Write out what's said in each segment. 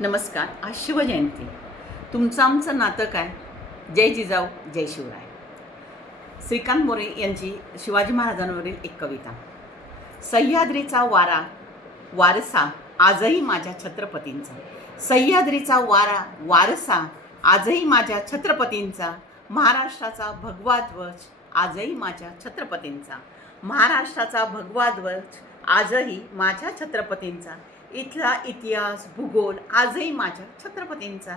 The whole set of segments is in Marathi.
नमस्कार आज शिवजयंती. तुमचं आमचं नातं काय? जय जिजाऊ जय शिवराय. श्रीकांत मोरे यांची शिवाजी महाराजांवरील एक कविता. सह्याद्रीचा वारा वारसा आजही माझ्या छत्रपतींचा. सह्याद्रीचा वारा वारसा आजही माझ्या छत्रपतींचा. महाराष्ट्राचा भगवा ध्वज आजही माझ्या छत्रपतींचा. महाराष्ट्राचा भगवा ध्वज आजही माझ्या छत्रपतींचा. इथला इतिहास भूगोल आजही माझ्या छत्रपतींचा.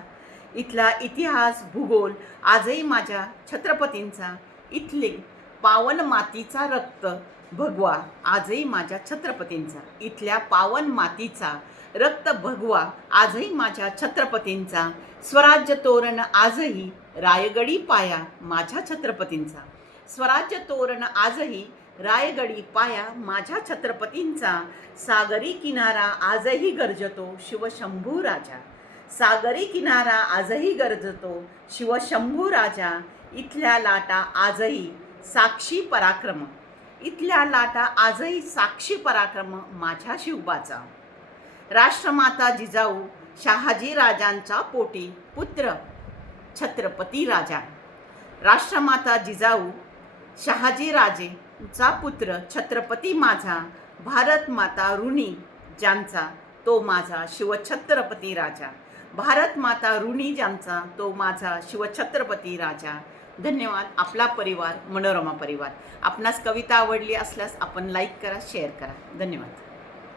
इथला इतिहास भूगोल आजही माझ्या छत्रपतींचा. इथले पावन मातीचा रक्त भगवा आजही माझ्या छत्रपतींचा. इथल्या पावन मातीचा रक्त भगवा आजही माझ्या छत्रपतींचा. स्वराज्य तोरण आजही रायगडी पाया माझ्या छत्रपतींचा. स्वराज्य तोरण आजही रायगडी पाया माझ्या छत्रपतींचा. सागरी किनारा आजही गरजतो शिवशंभू राजा. सागरी किनारा आजही गरजतो शिवशंभू राजा. इथल्या लाटा आजही साक्षी पराक्रम. इथल्या लाटा आजही साक्षी पराक्रम माझ्या शिवबाचा. राष्ट्रमाता जिजाऊ शहाजी राजांचा पोटी पुत्र छत्रपती राजा. राष्ट्रमाता जिजाऊ शहाजीराजेचा पुत्र छत्रपती माझा भारत माता ऋणी ज्यांचा तो माझा शिवछत्रपती राजा. भारत माता ऋणी ज्यांचा तो माझा शिवछत्रपती राजा. धन्यवाद आपला परिवार मनोरमा परिवार. आपणास कविता आवडली असल्यास आपण लाईक करा शेअर करा. धन्यवाद.